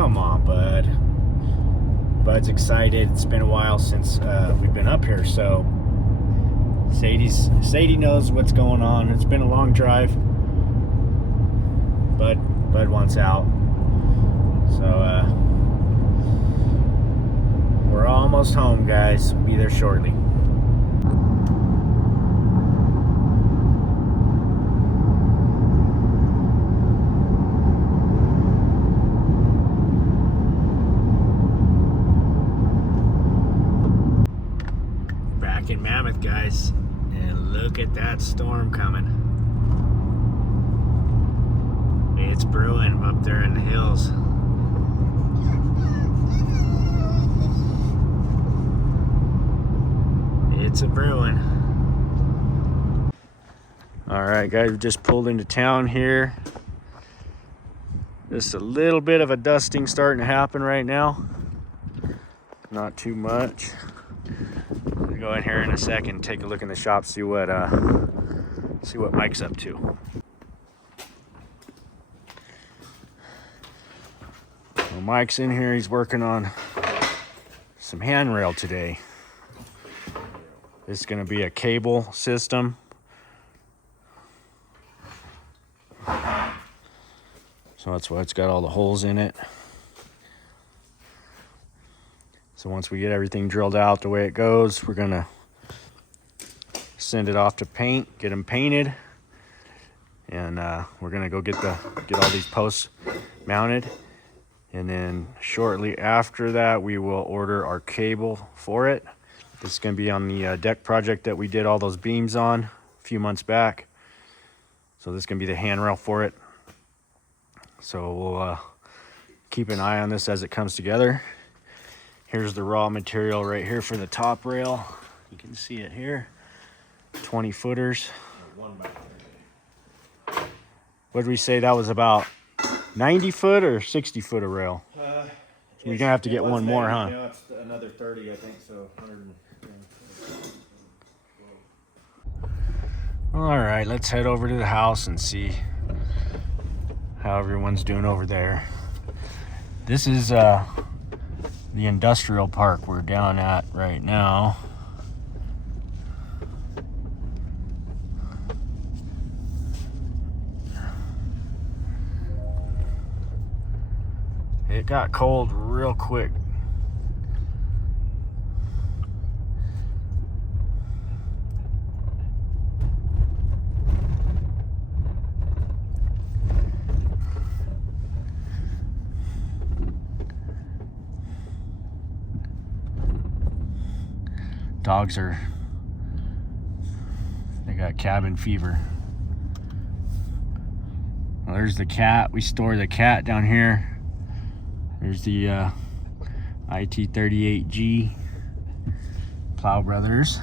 Come on, bud. Bud's excited. It's been a while since we've been up here, so Sadie knows what's going on. It's been a long drive. Bud wants out. So we're almost home, guys. We'll be there shortly. Back in Mammoth, guys, and look at that storm coming. It's brewing up there in the hills. It's a brewing. All right, guys, we just pulled into town here. Just a little bit of a dusting starting to happen right now. Not too much. We'll go in here in a second, take a look in the shop, see what Mike's up to. Well, Mike's in here. He's working on some handrail today. This is going to be a cable system. So that's why it's got all the holes in it. So once we get everything drilled out the way it goes, we're going to send it off to paint, get them painted. And we're going to go get all these posts mounted. And then shortly after that, we will order our cable for it. This is going to be on the deck project that we did all those beams on a few months back. So this is going to be the handrail for it. So we'll keep an eye on this as it comes together. Here's the raw material right here for the top rail. You can see it here. 20 footers. What did we say that was about? 90 foot or 60 foot of rail? We're gonna have to get one more, huh? No, it's another 30, I think so. 100. All right, let's head over to the house and see how everyone's doing over there. This is the industrial park we're down at right now. It got cold real quick. Dogs they got cabin fever. Well, there's the cat. We store the cat down here. There's the IT-38G Plow Brothers.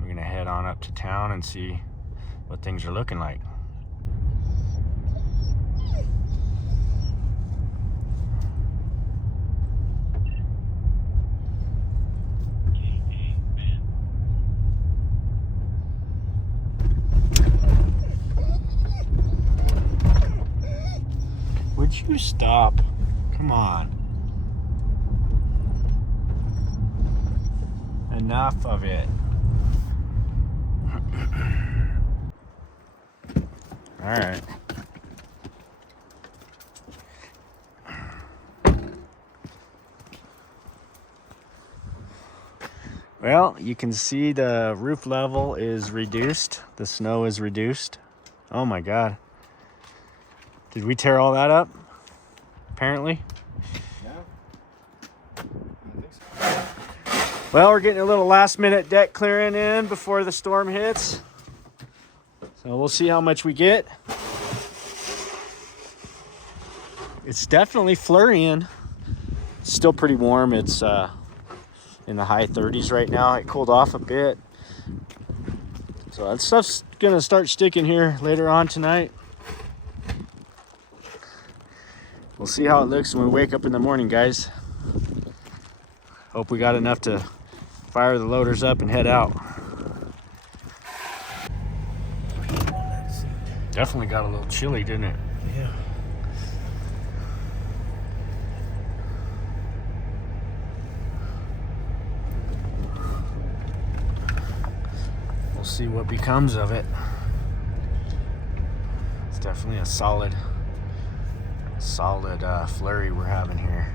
We're gonna head on up to town and see what things are looking like. Would you stop? Come on. Enough of it. All right. Well, you can see the roof level is reduced. The snow is reduced. Oh my God. Did we tear all that up? Apparently. No. I think so. Well, we're getting a little last minute deck clearing in before the storm hits. So we'll see how much we get. It's definitely flurrying. It's still pretty warm. It's in the high 30s right now. It cooled off a bit. So that stuff's gonna start sticking here later on tonight. We'll see how it looks when we wake up in the morning, guys. Hope we got enough to fire the loaders up and head out. Definitely got a little chilly, didn't it? Yeah. We'll see what becomes of it. It's definitely a solid flurry we're having here.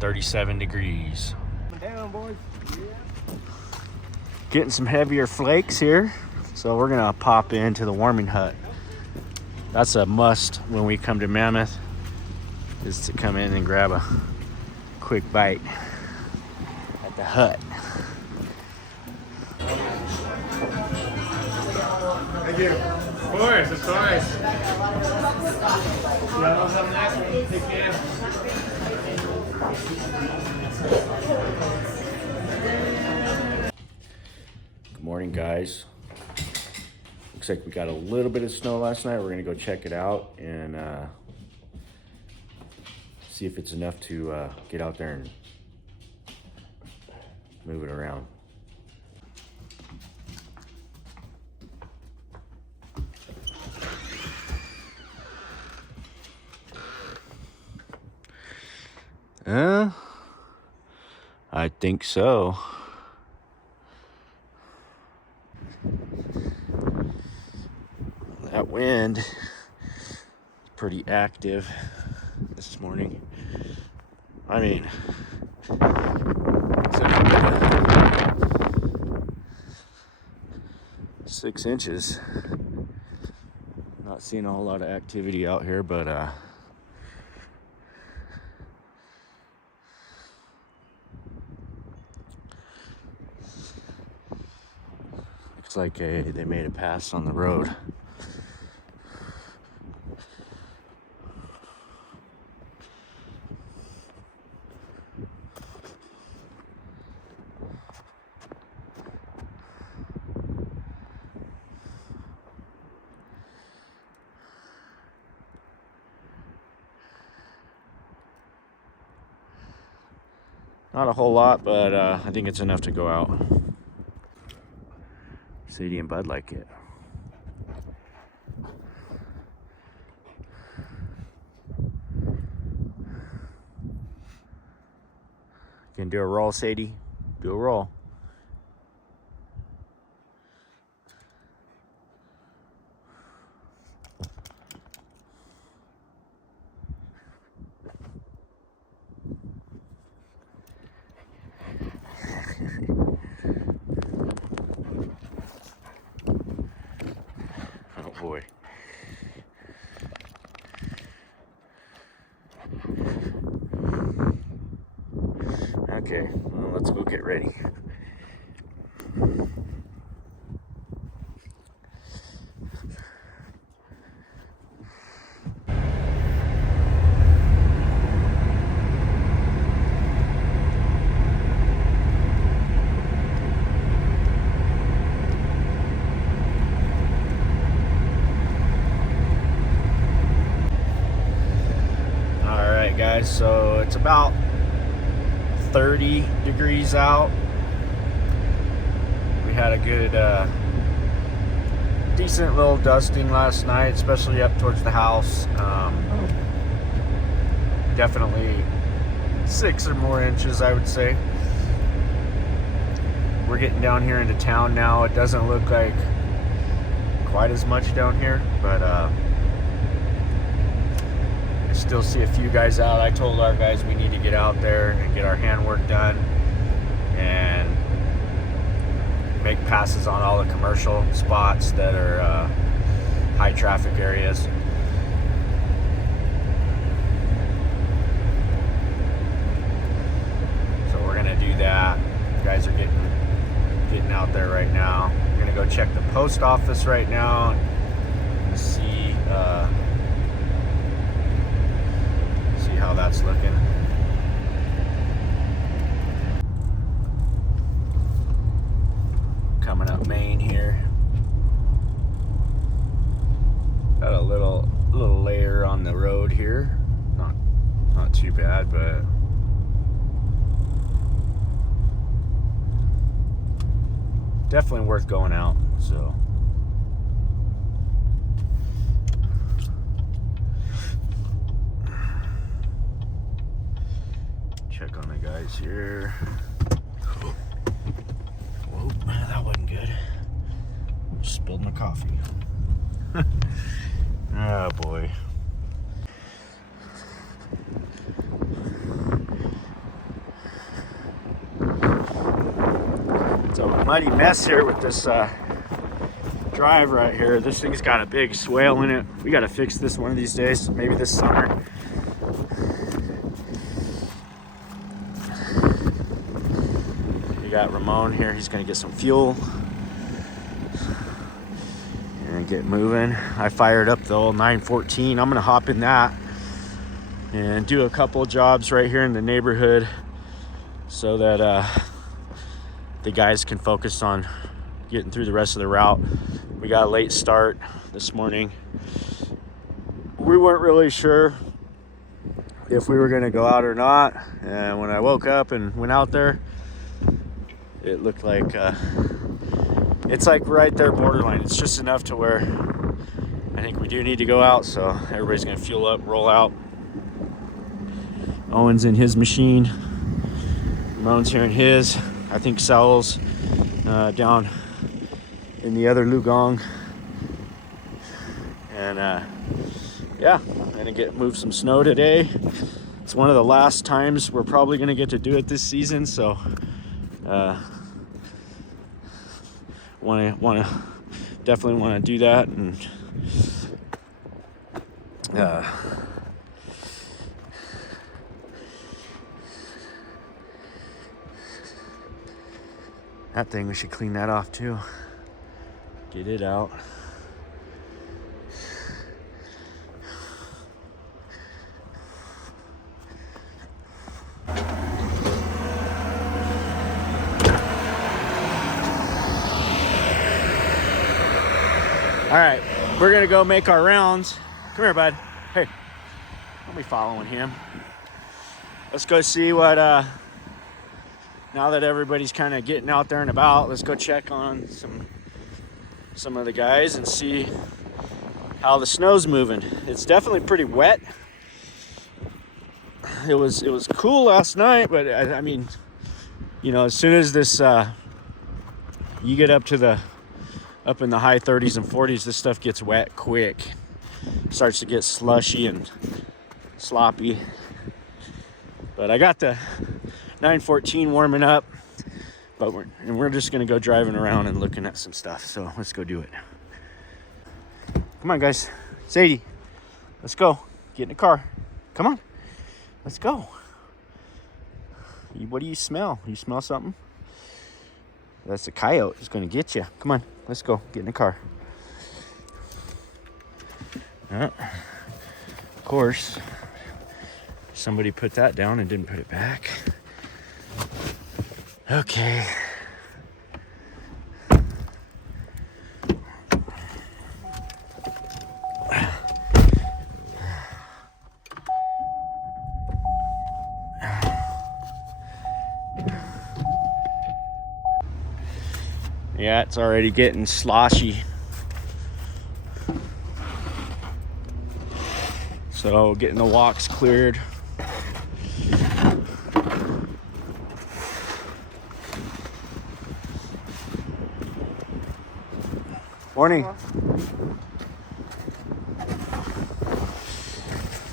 37 degrees. Down, boys. Getting some heavier flakes here, so we're gonna pop into the warming hut. That's a must when we come to Mammoth, is to come in and grab a quick bite at the hut. Thank you. Of course. Take care. Good morning, guys. Looks like we got a little bit of snow last night. We're gonna go check it out and see if it's enough to get out there and move it around. I think so. That wind is pretty active this morning. I mean, it's like 6 inches. Not seeing a whole lot of activity out here, but looks like they made a pass on the road. Not a whole lot, but I think it's enough to go out. Sadie and Bud like it. You can do a roll, Sadie. Do a roll. Oh boy. Okay, well, let's go get ready. Guys, so it's about 30 degrees out. We had a good decent little dusting last night, especially up towards the house. Definitely 6 or more inches, I would say. We're getting down here into town now. It doesn't look like quite as much down here, but still see a few guys out. I told our guys we need to get out there and get our handwork done and make passes on all the commercial spots that are high traffic areas. So we're gonna do that. You guys are getting out there right now. We're gonna go check the post office right now and see how that's looking. Coming up Main here. Got a little layer on the road here. Not too bad, but definitely worth going out. So check on the guys here. Whoa, that wasn't good. Spilled my coffee. Oh boy. It's a muddy mess here with this drive right here. This thing's got a big swale in it. We got to fix this one of these days, maybe this summer. We got Ramon here. He's going to get some fuel and get moving. I fired up the old 914. I'm going to hop in that and do a couple jobs right here in the neighborhood so that the guys can focus on getting through the rest of the route. We got a late start this morning. We weren't really sure if we were going to go out or not, and when I woke up and went out there, it looked like it's like right there borderline. It's just enough to where I think we do need to go out, so everybody's going to fuel up, roll out. Owen's in his machine, Ramon's here in his. I think Saul's down in the other Lugong, and yeah, I'm gonna move some snow today. It's one of the last times we're probably gonna get to do it this season, so definitely want to do that. And that thing, we should clean that off too. Get it out. All right, we're gonna go make our rounds. Come here, bud. Hey, don't be following him. Let's go see what, now that everybody's kind of getting out there and about, let's go check on some of the guys and see how the snow's moving. It's definitely pretty wet. It was cool last night, but I mean, you know, as soon as this you get up in the high 30s and 40s, this stuff gets wet quick. Starts to get slushy and sloppy. But I got the 914 warming up, but we're just gonna go driving around and looking at some stuff. So let's go do it. Come on, guys. Sadie, let's go. Get in the car. Come on. Let's go. What do you smell? You smell something? That's a coyote. It's gonna get you. Come on. Let's go. Get in the car. Of course, somebody put that down and didn't put it back. Okay. Yeah, it's already getting sloshy. So getting the walks cleared. Morning.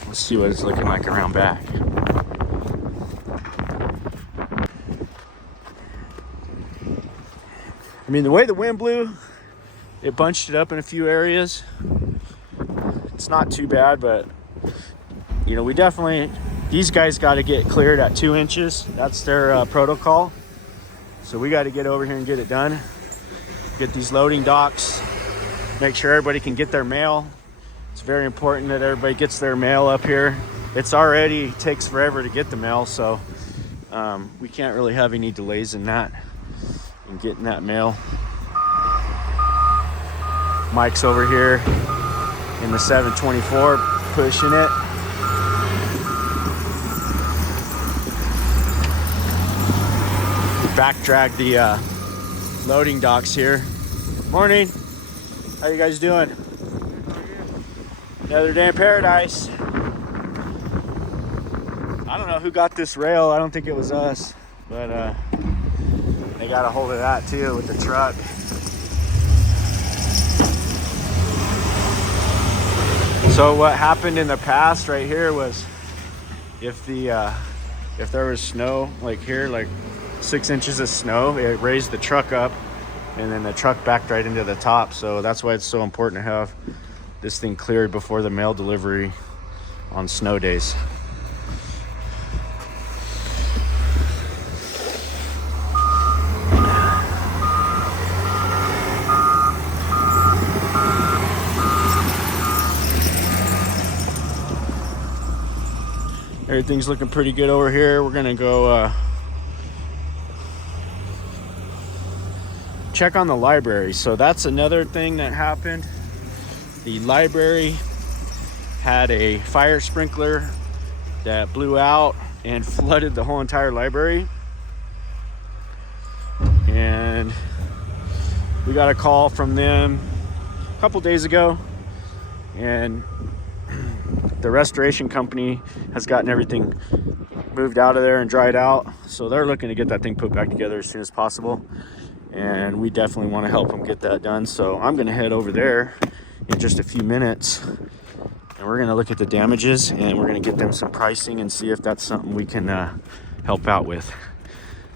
Let's see what it's looking like around back. I mean, the way the wind blew, it bunched it up in a few areas. It's not too bad, but you know, these guys got to get cleared at 2 inches. That's their protocol. So we got to get over here and get it done. Get these loading docks, make sure everybody can get their mail. It's very important that everybody gets their mail up here. It's already takes forever to get the mail, so we can't really have any delays in that and getting that mail. Mike's over here in the 724 pushing it. Back drag the loading docks here. Morning. How you guys doing? Another day in paradise. I don't know who got this rail. I don't think it was us, but they got a hold of that too with the truck. So what happened in the past right here was if there was snow like here, like 6 inches of snow, it raised the truck up and then the truck backed right into the top. So that's why it's so important to have this thing cleared before the mail delivery on snow days. Everything's looking pretty good over here. We're gonna go check on the library. So that's another thing that happened. The library had a fire sprinkler that blew out and flooded the whole entire library. And we got a call from them a couple days ago, and the restoration company has gotten everything moved out of there and dried out. So they're looking to get that thing put back together as soon as possible. And we definitely want to help them get that done. So I'm going to head over there in just a few minutes, and we're going to look at the damages, and we're going to get them some pricing and see if that's something we can help out with.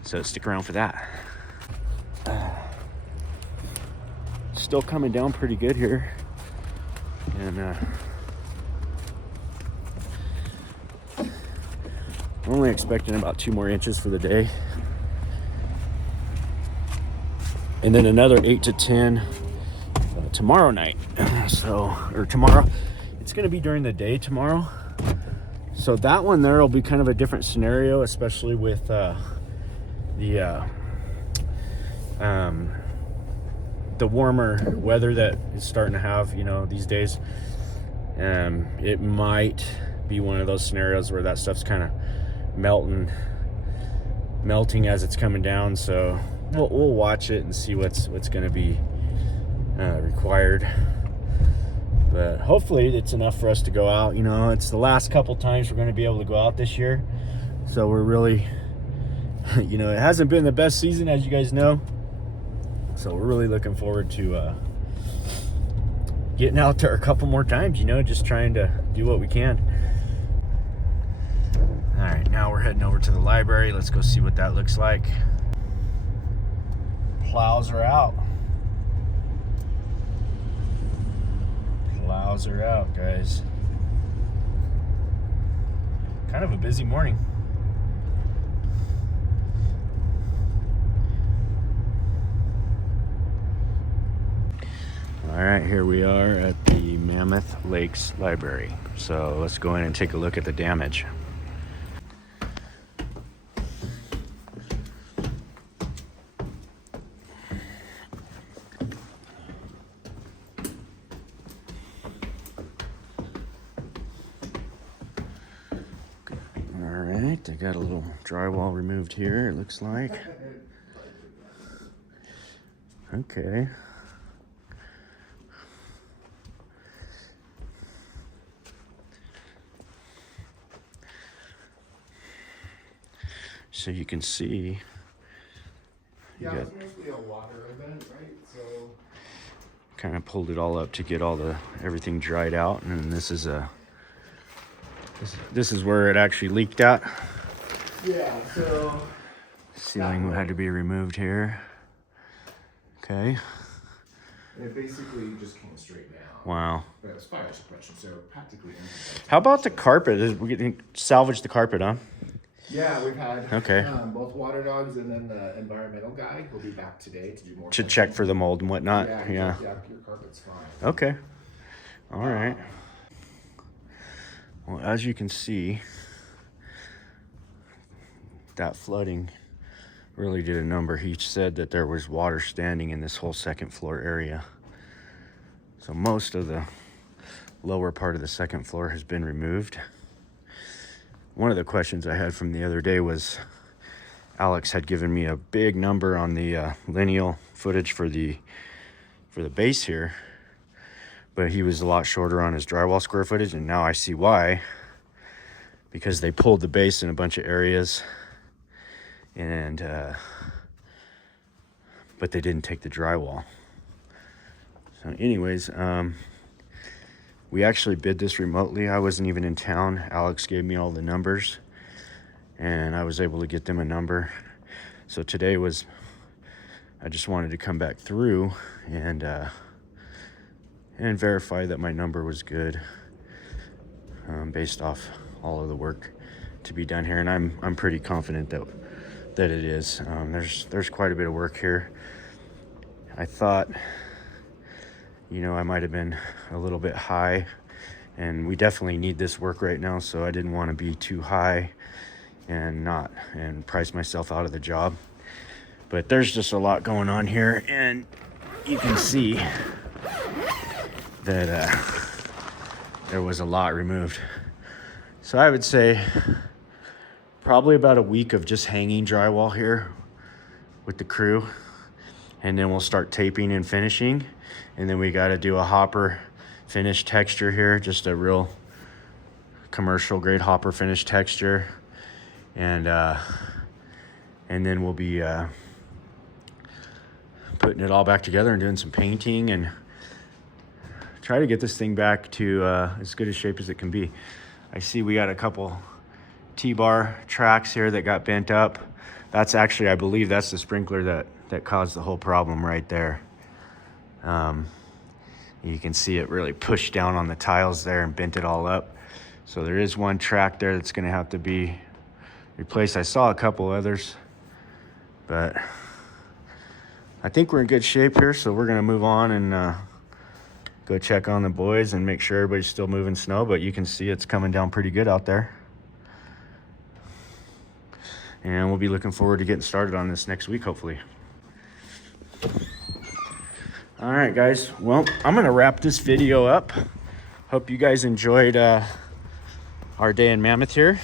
So stick around for that. Still coming down pretty good here. And I'm only expecting about 2 more inches for the day. And then another 8 to 10 tomorrow night. Or tomorrow. It's going to be during the day tomorrow. So that one there will be kind of a different scenario, especially with the warmer weather that is starting to have, these days. It might be one of those scenarios where that stuff's kind of melting as it's coming down. So we'll watch it and see what's going to be required. But hopefully it's enough for us to go out. It's the last couple times we're going to be able to go out this year. So we're really, it hasn't been the best season, as you guys know. So we're really looking forward to getting out there a couple more times, just trying to do what we can. All right, now we're heading over to the library. Let's go see what that looks like. Plows are out. Plows are out, guys. Kind of a busy morning. All right, here we are at the Mammoth Lakes Library. So let's go in and take a look at the damage. They got a little drywall removed here, it looks like. Okay. So you can see. Yeah, it's mostly a water event, right? So kind of pulled it all up to get everything dried out, and then this is where it actually leaked at. yeah, so Ceiling had to be removed here. Okay. and it basically just came straight down. Wow. But it was fire suppression, so practically empty. How about the carpet? We can salvage the carpet, huh? Yeah, we've had Okay. Both water dogs and then the environmental guy will be back today to do more. To check for the mold and whatnot. Yeah, Yeah. your carpet's fine. Okay. All right. Well, as you can see, that flooding really did a number. He said that there was water standing in this whole second floor area. So most of the lower part of the second floor has been removed. One of the questions I had from the other day was Alex had given me a big number on the lineal footage for the base here, but he was a lot shorter on his drywall square footage, and now I see why. because they pulled the base in a bunch of areas, and but they didn't take the drywall. So anyways, we actually bid this remotely. I wasn't even in town. Alex gave me all the numbers, and I was able to get them a number. So today was, I just wanted to come back through and verify that my number was good, based off all of the work to be done here. And I'm pretty confident that it is. There's quite a bit of work here. I thought, you know, I might have been a little bit high, and we definitely need this work right now, so I didn't want to be too high and price myself out of the job. But there's just a lot going on here, and you can see that there was a lot removed. So I would say probably about a week of just hanging drywall here with the crew, and then we'll start taping and finishing. And then we got to do a hopper finish texture here, just a real commercial grade hopper finish texture. And then we'll be putting it all back together and doing some painting and try to get this thing back to as good a shape as it can be. I see we got a couple T-bar tracks here that got bent up. That's actually, I believe that's the sprinkler that caused the whole problem right there. You can see it really pushed down on the tiles there and bent it all up. So there is one track there that's gonna have to be replaced. I saw a couple others, but I think we're in good shape here. So we're gonna move on and go check on the boys and make sure everybody's still moving snow, but you can see it's coming down pretty good out there. And we'll be looking forward to getting started on this next week, hopefully. All right, guys. Well, I'm gonna wrap this video up. Hope you guys enjoyed our day in Mammoth here.